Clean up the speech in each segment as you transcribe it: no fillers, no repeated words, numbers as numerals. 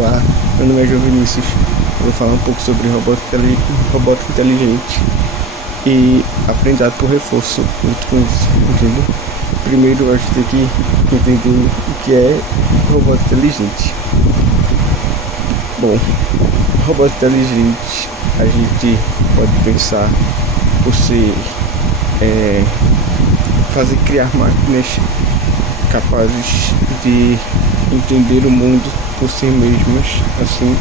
Olá, meu nome é João Vinícius. Eu vou falar um pouco sobre robótica inteligente e aprendizado por reforço, junto com isso, entendeu? Primeiro, a gente tem que entender o que é robótica inteligente. Bom, robótica inteligente, a gente pode pensar por ser criar máquinas capazes de entender o mundo por si mesmas, assim,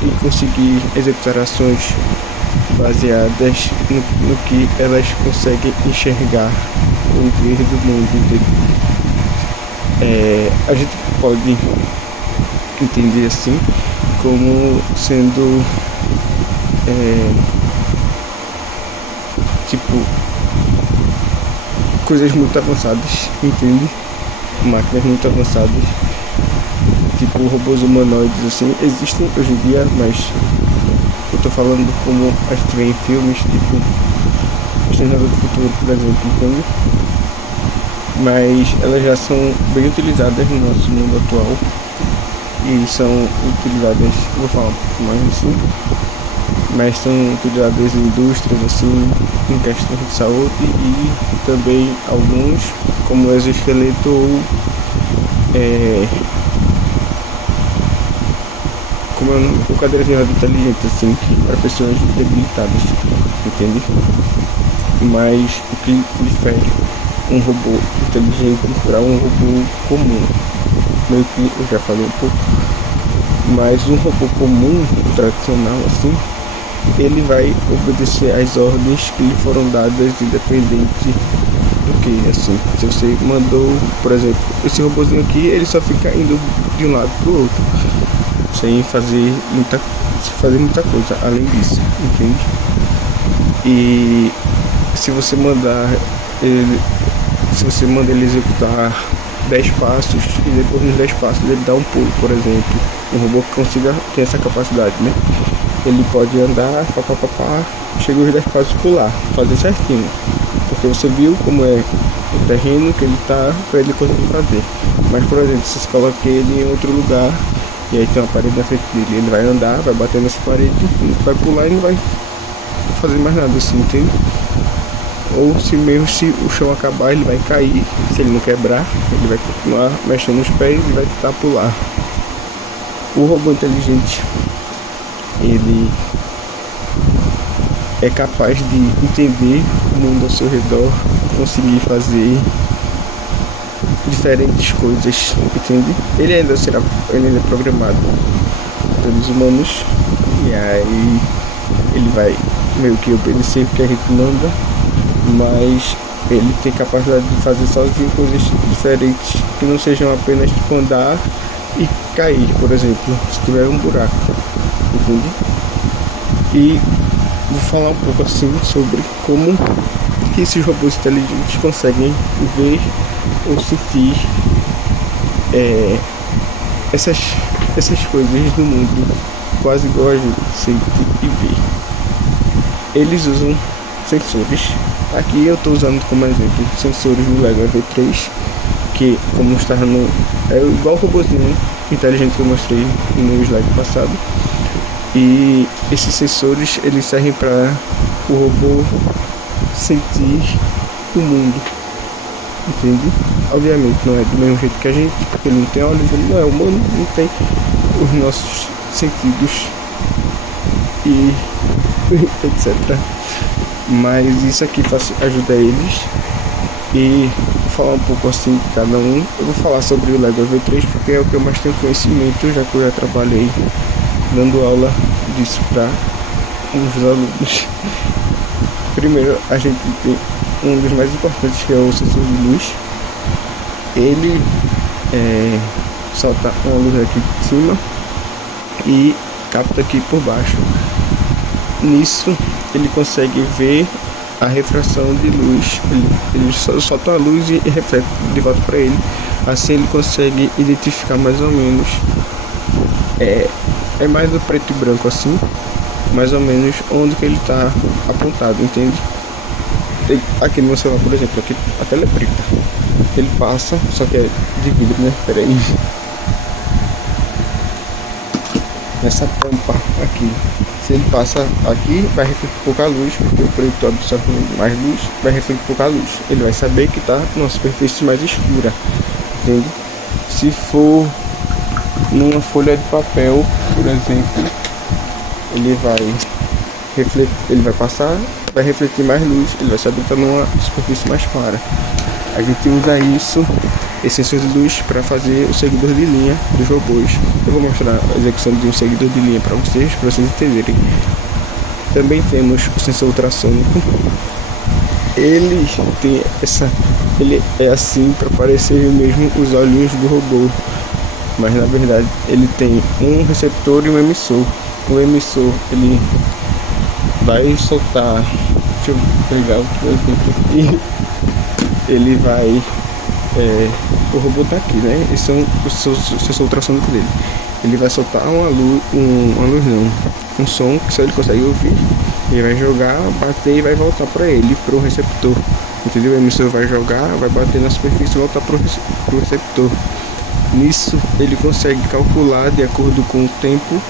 e conseguir executar ações baseadas no que elas conseguem enxergar ou ver do mundo. A gente pode entender assim como sendo coisas muito avançadas, entende? Máquinas muito avançadas, tipo robôs humanoides, assim, existem hoje em dia, mas eu tô falando como a gente vê em filmes, tipo Exterminador do Futuro, por exemplo, entende? Mas elas já são bem utilizadas no nosso mundo atual e são utilizadas, vou falar um pouco mais assim, mas são utilizadas em indústrias, assim, em questão de saúde, e também alguns como exoesqueleto ou como é o nome? O cadeira de roda inteligente, assim, para pessoas debilitadas, entende? Mas o que difere um robô inteligente para um robô comum, meio que eu já falei um pouco, mas um robô comum, tradicional, assim, ele vai obedecer às ordens que lhe foram dadas, independente do que, assim. Se você mandou, por exemplo, esse robôzinho aqui, ele só fica indo de um lado para o outro, sem fazer muita coisa além disso, entende? E se você manda ele executar 10 passos e depois nos 10 passos ele dá um pulo, por exemplo, um robô que tem essa capacidade, né? Ele pode andar, chega os 10 passos e pular, fazer certinho, porque você viu como é o terreno que ele tá, para ele conseguir fazer. Mas, por exemplo, se você coloca ele em outro lugar e aí tem uma parede na frente dele, ele vai andar, vai bater nessa parede, vai pular e não vai fazer mais nada, assim, entende? Ou se o chão acabar, ele vai cair, se ele não quebrar, ele vai continuar mexendo os pés e vai tentar pular. O robô inteligente, ele é capaz de entender o mundo ao seu redor, conseguir fazer diferentes coisas, entende? Ele ainda é programado pelos humanos, e aí ele vai meio que obedecer o que a gente manda, mas ele tem capacidade de fazer sozinho coisas diferentes, que não sejam apenas tipo andar e cair, por exemplo, se tiver um buraco, entende? E vou falar um pouco assim sobre como que esses robôs inteligentes conseguem ver ou sentir essas coisas do mundo, quase igual a gente sente e vê. Eles usam sensores. Aqui eu estou usando como exemplo sensores do Lego V3, que, como está é igual o robôzinho inteligente que eu mostrei no slide passado. E esses sensores, eles servem para o robô sentir o mundo, entende? Obviamente não é do mesmo jeito que a gente, porque ele não tem olhos, ele não é humano, não tem os nossos sentidos e etc. Mas isso aqui ajuda eles. E vou falar um pouco assim de cada um. Eu vou falar sobre o Lego V3 porque é o que eu mais tenho conhecimento, já que eu já trabalhei dando aula disso para uns alunos. Primeiro, a gente tem um dos mais importantes, que é o sensor de luz. Ele solta uma luz aqui de cima e capta aqui por baixo. Nisso ele consegue ver a refração de luz, ele solta a luz e reflete de volta para ele. Assim ele consegue identificar mais ou menos, é mais do preto e branco assim, mais ou menos onde que ele está apontado, entende? Aqui no meu celular, por exemplo, aqui a tela é preta, ele passa, só que é de vidro, né? Peraí. nessa tampa aqui. Se ele passa aqui, vai refletir pouca luz, porque o preto absorve mais luz, vai refletir pouca luz. Ele vai saber que está numa superfície mais escura, entende? Se for numa folha de papel, por exemplo, ele vai passar, vai refletir mais luz, ele vai saber que está numa superfície mais clara. A gente usa esse sensor de luz para fazer o seguidor de linha dos robôs. Eu vou mostrar a execução de um seguidor de linha para vocês entenderem. Também temos o sensor ultrassônico. Ele é assim para parecer mesmo os olhinhos do robô, mas na verdade ele tem um receptor e um emissor. O emissor ele vai soltar, deixa eu pegar outro exemplo aqui. Ele vai, o robô tá aqui, né? Esse é o sensor ultrassônico dele. Ele vai soltar um som que só ele consegue ouvir. Ele vai jogar, bater e vai voltar para ele, para o receptor. Entendeu? O emissor vai jogar, vai bater na superfície e voltar para o receptor. Nisso ele consegue calcular de acordo com o tempo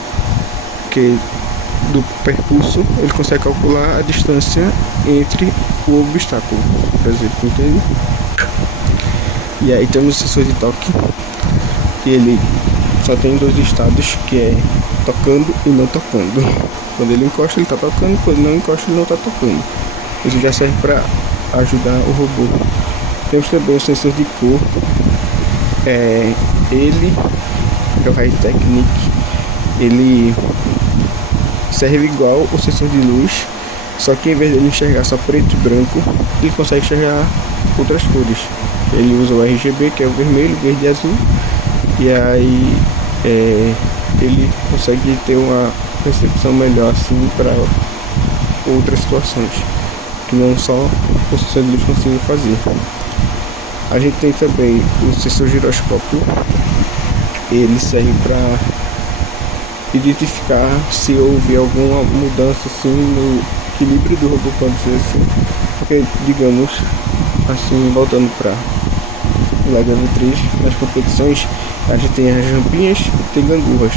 do percurso, ele consegue calcular a distância entre o obstáculo, por exemplo, entende? E aí temos o sensor de toque, que ele só tem dois estados, que é tocando e não tocando. Quando ele encosta, ele está tocando, quando não encosta, ele não está tocando. Isso já serve para ajudar o robô. Temos também o sensor de cor, ele é o High Technic. Ele serve igual o sensor de luz, só que em vez dele enxergar só preto e branco, ele consegue enxergar outras cores. Ele usa o RGB, que é o vermelho, verde e azul, e aí ele consegue ter uma percepção melhor assim para outras situações, que não só o sensor de luz consegue fazer. A gente tem também o sensor giroscópio. Ele serve para identificar se houve alguma mudança assim no equilíbrio do robô, pode ser assim, porque digamos assim, voltando para o level 3, nas competições a gente tem as rampinhas e tem gangorras.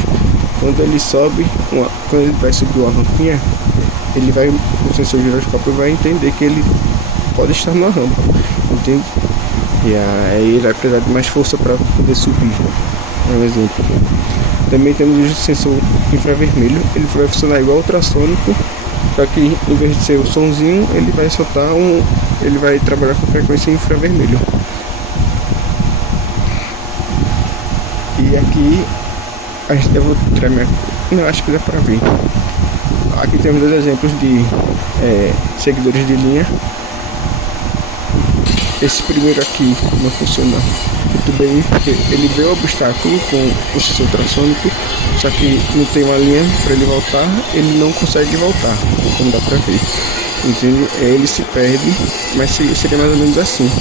Quando ele vai subir uma rampinha, o sensor giroscópio vai entender que ele pode estar numa rampa, entende? E aí ele vai precisar de mais força para poder subir. Um exemplo. Também temos o sensor infravermelho. Ele vai funcionar igual ultrassônico, só que em vez de ser o sonzinho, ele vai soltar ele vai trabalhar com frequência infravermelho. E aqui eu vou tirar não, acho que dá para ver. Aqui temos dois exemplos de seguidores de linha. Esse primeiro aqui não funciona muito bem, porque ele vê o obstáculo com o sensor ultrassônico, só que não tem uma linha para ele voltar, ele não consegue voltar, como dá para ver, entende? Ele se perde, mas seria mais ou menos assim.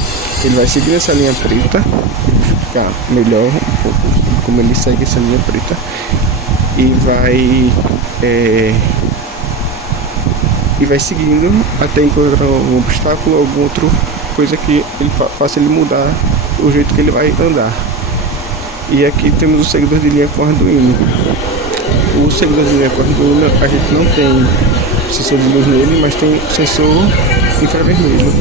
Ele vai seguir essa linha preta, vou explicar melhor um pouco como ele segue essa linha preta, e vai seguindo até encontrar um obstáculo, algum outro coisa que ele faça ele mudar o jeito que ele vai andar. E aqui temos o seguidor de linha com Arduino. O seguidor de linha com Arduino, a gente não tem sensor de luz nele, mas tem sensor infravermelho,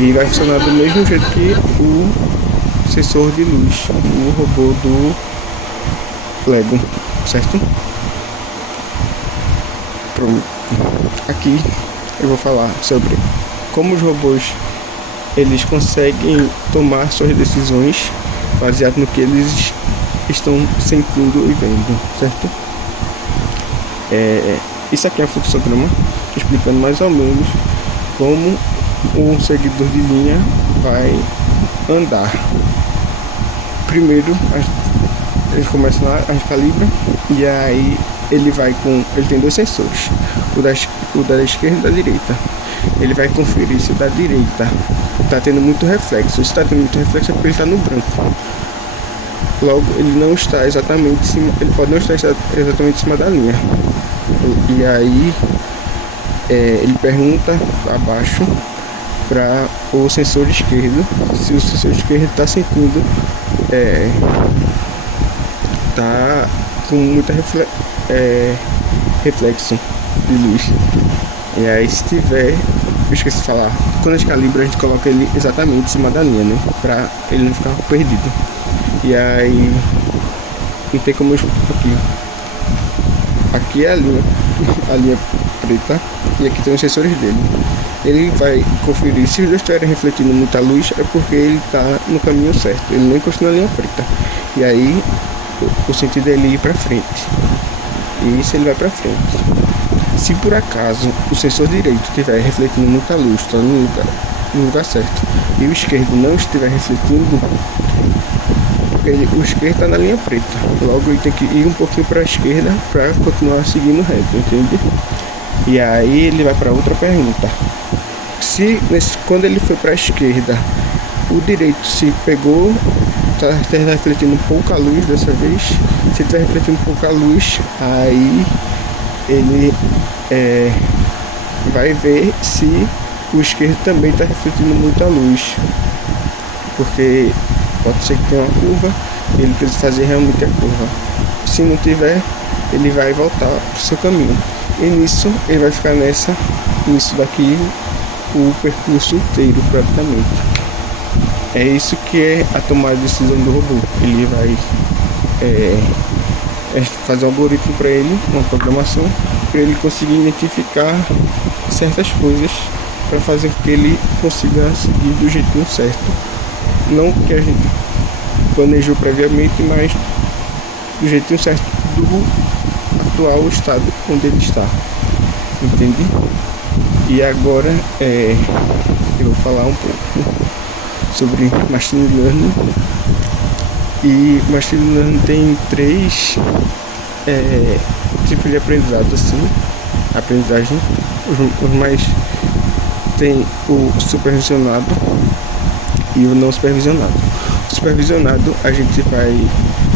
e vai funcionar do mesmo jeito que o sensor de luz, o robô do Lego, certo? Pronto. Aqui eu vou falar sobre como os robôs eles conseguem tomar suas decisões baseado no que eles estão sentindo e vendo, certo? Isso aqui é um fluxograma explicando mais ou menos como um seguidor de linha vai andar. Primeiro ele começa lá, a gente calibra, e aí ele tem dois sensores, o da esquerda e da direita. Ele vai conferir se o da direita está tendo muito reflexo. Se está tendo muito reflexo é porque ele está no branco. Logo, ele não está exatamente em cima, ele pode não estar exatamente em cima da linha. E aí ele pergunta abaixo para o sensor esquerdo se o sensor esquerdo está sentindo com muita reflexo de luz. E aí se tiver, eu esqueci de falar, quando a gente calibra a gente coloca ele exatamente em cima da linha, né? Pra ele não ficar perdido. E aí não tem como eu aqui. Aqui é a linha preta, e aqui tem os sensores dele. Ele vai conferir se os dois estiverem refletindo muita luz, é porque ele está no caminho certo, ele não encostou na linha preta. E aí o sentido é ele ir para frente. E isso ele vai para frente. Se por acaso o sensor direito estiver refletindo muita luz, está no lugar certo, e o esquerdo não estiver refletindo, o esquerdo está na linha preta, logo ele tem que ir um pouquinho para a esquerda para continuar seguindo reto, entende? E aí ele vai para outra pergunta. Quando ele foi para a esquerda, o direito se pegou, está refletindo pouca luz dessa vez. Se está refletindo pouca luz, aí ele vai ver se o esquerdo também está refletindo muita luz, porque pode ser que tenha uma curva, ele precisa fazer realmente a curva. Se não tiver, ele vai voltar para o seu caminho. E nisso ele vai ficar nisso daqui o percurso inteiro praticamente. É isso que é a tomada de decisão do robô. Ele vai fazer um algoritmo para ele, uma programação, para ele conseguir identificar certas coisas para fazer com que ele consiga seguir do jeitinho certo. Não que a gente planejou previamente, mas do jeitinho certo do atual estado onde ele está. Entende? E agora eu vou falar um pouco sobre Machine Learning. E Machine Learning tem 3 tipos de aprendizado, assim, aprendizagem. Os mais tem o supervisionado e o não supervisionado. O supervisionado a gente vai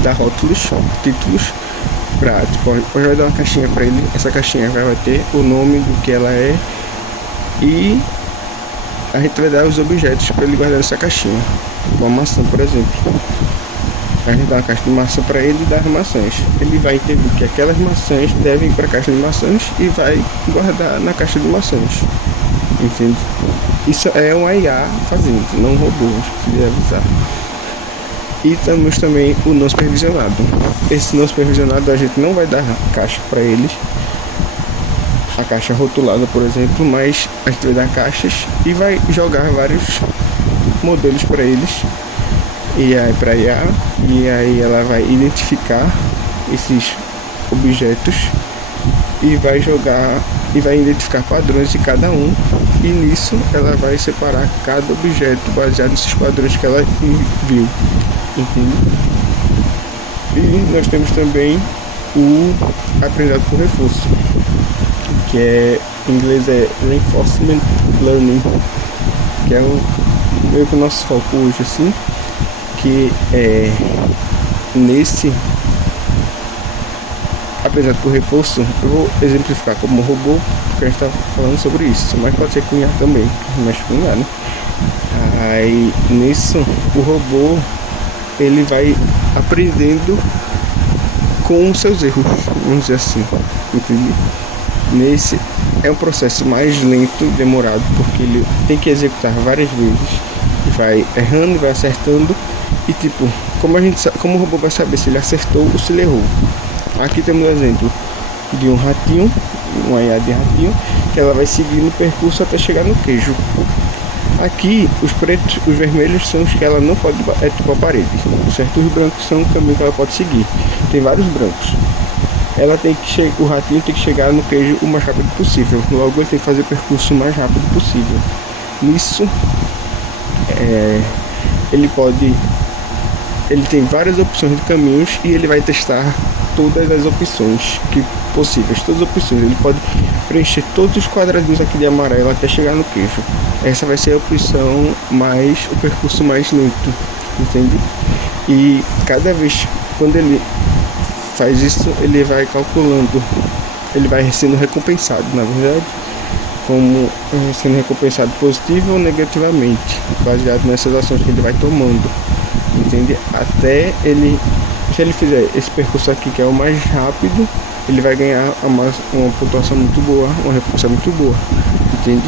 dar rótulos, títulos, tipo, hoje vai dar uma caixinha para ele, essa caixinha vai ter o nome do que ela é e a gente vai dar os objetos para ele guardar nessa caixinha, uma maçã, por exemplo. A gente dá uma caixa de maçã para ele e dá as maçãs. Ele vai entender que aquelas maçãs devem ir para a caixa de maçãs e vai guardar na caixa de maçãs. Entende? Isso é um IA fazendo, não um robô, acho que queria avisar. E temos também o não supervisionado. Esse não supervisionado a gente não vai dar caixa para eles, a caixa rotulada, por exemplo, mas a gente vai dar caixas e vai jogar vários modelos para eles. E aí para IA, e aí ela vai identificar esses objetos e vai jogar e vai identificar padrões de cada um, e nisso ela vai separar cada objeto baseado nesses padrões que ela viu, entende? E nós temos também o aprendizado por reforço, que em inglês é Reinforcement Learning, que é meio que o nosso foco hoje, assim, que nesse aprendizado por reforço, eu vou exemplificar como um robô, porque a gente está falando sobre isso, mas pode ser com IA também, mexe com IA, né? Aí nisso o robô ele vai aprendendo com os seus erros, vamos dizer assim, entende? Nesse é um processo mais lento, demorado, porque ele tem que executar várias vezes, vai errando, vai acertando, e tipo, como o robô vai saber se ele acertou ou se ele errou? Aqui temos um exemplo de um ratinho, uma IA de ratinho, que ela vai seguir no percurso até chegar no queijo. Aqui, os pretos, os vermelhos são os que ela não pode, tipo a parede, certo? Os brancos são o caminho que ela pode seguir. Tem vários brancos. Ela tem que o ratinho tem que chegar no queijo o mais rápido possível. Logo, ele tem que fazer o percurso o mais rápido possível. Nisso, ele tem várias opções de caminhos e ele vai testar todas as opções possíveis, todas as opções. Ele pode preencher todos os quadradinhos aqui de amarelo até chegar no queijo. Essa vai ser a opção o percurso mais lento, entende? E cada vez quando ele faz isso, ele vai calculando, ele vai sendo recompensado, na verdade, como sendo recompensado positivo ou negativamente, baseado nessas ações que ele vai tomando, entende? Até ele Se ele fizer esse percurso aqui, que é o mais rápido, ele vai ganhar uma pontuação muito boa, uma recompensa muito boa, entende?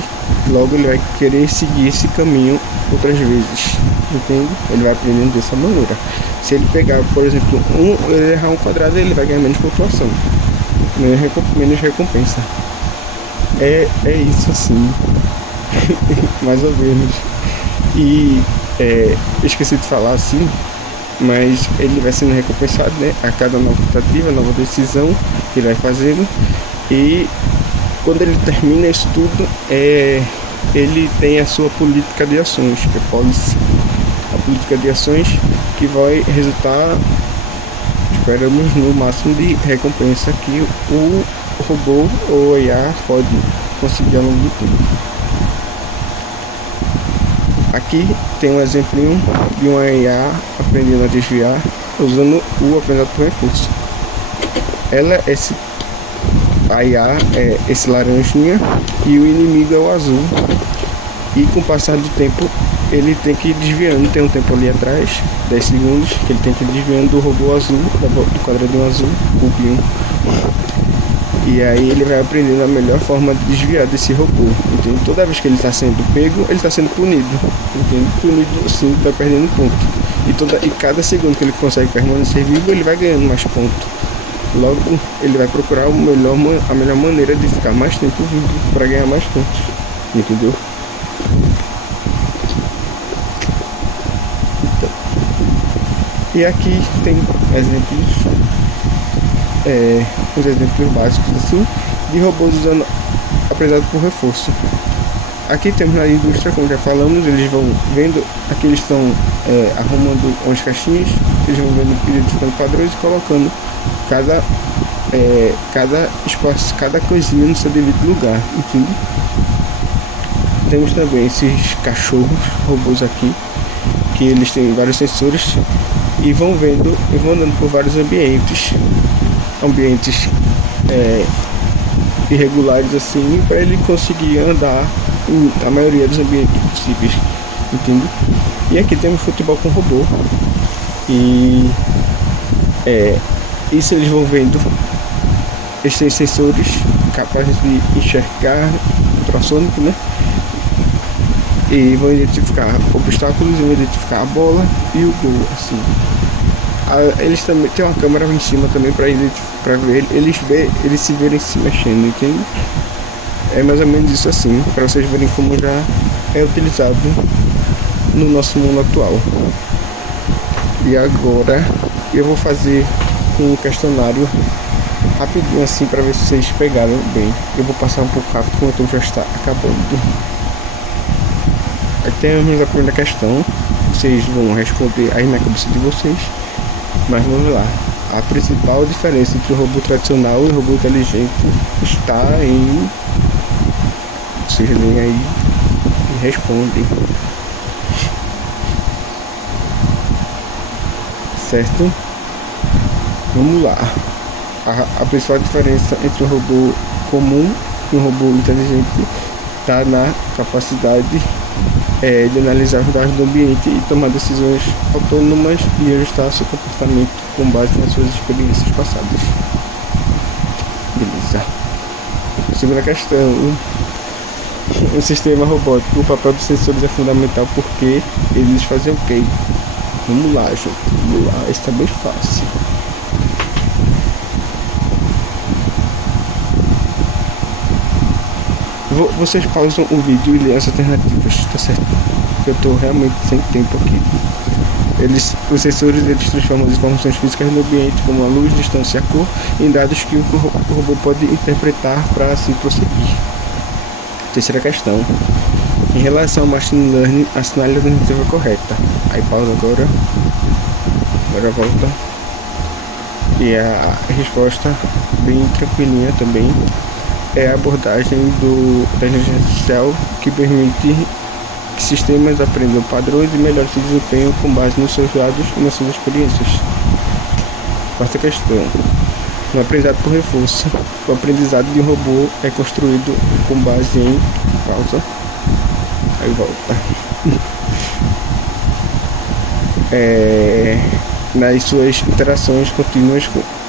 Logo ele vai querer seguir esse caminho outras vezes, entende? Ele vai aprendendo dessa maneira. Se ele pegar, por exemplo, ele errar um quadrado, ele vai ganhar menos pontuação, menos recompensa. É isso assim, mais ou menos. E esqueci de falar assim, mas ele vai sendo recompensado, né, a cada nova tentativa, nova decisão que ele vai fazendo. E quando ele termina isso tudo, ele tem a sua política de ações, que é policy. A política de ações que vai resultar, esperamos, no máximo de recompensa que o robô ou IA pode conseguir ao longo do tempo. Aqui tem um exemplinho de uma IA aprendendo a desviar usando o aprendizado por reforço. A IA é esse laranjinha e o inimigo é o azul. E com o passar do tempo ele tem que ir desviando. Tem um tempo ali atrás, 10 segundos, que ele tem que ir desviando do robô azul, do quadradinho azul, cubinho. E aí ele vai aprendendo a melhor forma de desviar desse robô. Entende? Toda vez que ele está sendo pego, ele está sendo punido. Entende? Punido assim, vai perdendo ponto. E cada segundo que ele consegue permanecer vivo, ele vai ganhando mais ponto. Logo, ele vai procurar a melhor maneira de ficar mais tempo vivo para ganhar mais pontos. Entendeu? Então. E aqui tem exemplos. Os exemplos básicos assim de robôs usando aprendizado por reforço. Aqui temos na indústria, como já falamos, eles vão vendo, aqui eles estão arrumando umas caixinhas, eles vão vendo, identificando padrões e colocando cada espaço, cada coisinha no seu devido lugar, entende? Temos também esses cachorros, robôs aqui, que eles têm vários sensores e vão vendo e vão andando por vários ambientes irregulares assim, para ele conseguir andar em a maioria dos ambientes possíveis, entende? E aqui temos futebol com robô e isso eles vão vendo. Eles têm sensores capazes de enxergar ultrassônico, né? E vão identificar obstáculos, vão identificar a bola e o gol, assim. Eles também tem uma câmera em cima também para ver eles se verem se mexendo, entende? É mais ou menos isso assim, para vocês verem como já é utilizado no nosso mundo atual. E agora eu vou fazer um questionário rapidinho assim para ver se vocês pegaram bem. Eu vou passar um pouco rápido porque o tempo já está acabando. Aí temos a primeira questão, vocês vão responder aí na cabeça de vocês. Mas vamos lá. A principal diferença entre o robô tradicional e o robô inteligente está em... Vocês leem aí e respondem. Certo? Vamos lá. A principal diferença entre um robô comum e um robô inteligente está na capacidade de analisar os dados do ambiente e tomar decisões autônomas e ajustar seu comportamento com base nas suas experiências passadas. Beleza. Segunda questão. Um sistema robótico, o papel dos sensores é fundamental porque eles fazem o quê? Vamos lá, gente. Vamos lá. Isso tá bem fácil. Vocês pausam o vídeo e leem as alternativas, tá certo? Eu tô realmente sem tempo aqui. Os sensores eles transformam as informações físicas no ambiente, como a luz, distância e a cor, em dados que o robô pode interpretar para assim prosseguir. Terceira questão. Em relação ao machine learning, assinale a alternativa correta. Aí pausa agora. Agora volta. E a resposta, bem tranquilinha também, é a abordagem da inteligência artificial que permite que sistemas aprendam padrões e melhorem seu desempenho com base nos seus dados e nas suas experiências. Quarta questão. No aprendizado por reforço, o aprendizado de um robô é construído com base em... Pausa. Aí volta. nas suas interações contínuas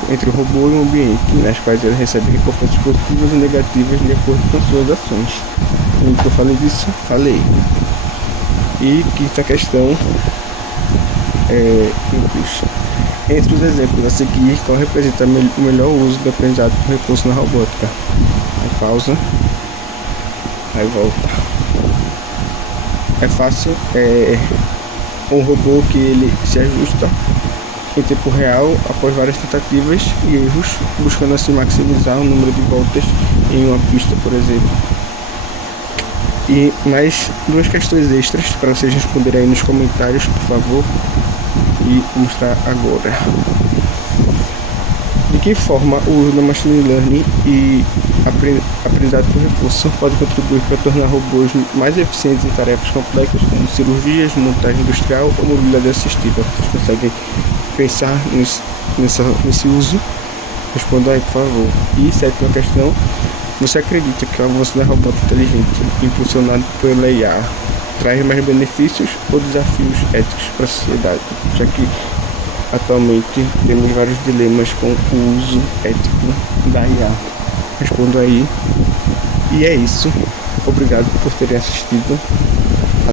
entre o robô e o ambiente, nas quais ele recebe recompensas positivas e negativas de acordo com suas ações. E que eu falei disso? Falei. E quinta questão entre os exemplos a seguir, qual representa o melhor uso do aprendizado por recurso na robótica? Aí pausa, aí volta. É fácil, um robô que ele se ajusta em tempo real após várias tentativas e erros, buscando assim maximizar o número de voltas em uma pista, por exemplo. E mais duas questões extras para vocês responderem aí nos comentários, por favor, e vou mostrar agora. De que forma o uso da Machine Learning e aprendizado por reforço pode contribuir para tornar robôs mais eficientes em tarefas complexas como cirurgias, montagem industrial ou mobilidade assistiva? Vocês conseguem pensar nesse uso? Responda aí, por favor. E sétima questão: você acredita que o avanço da robótica inteligente, impulsionado pela IA, traz mais benefícios ou desafios éticos para a sociedade? Já que atualmente temos vários dilemas com o uso ético da IA. Respondo aí. E é isso. Obrigado por terem assistido.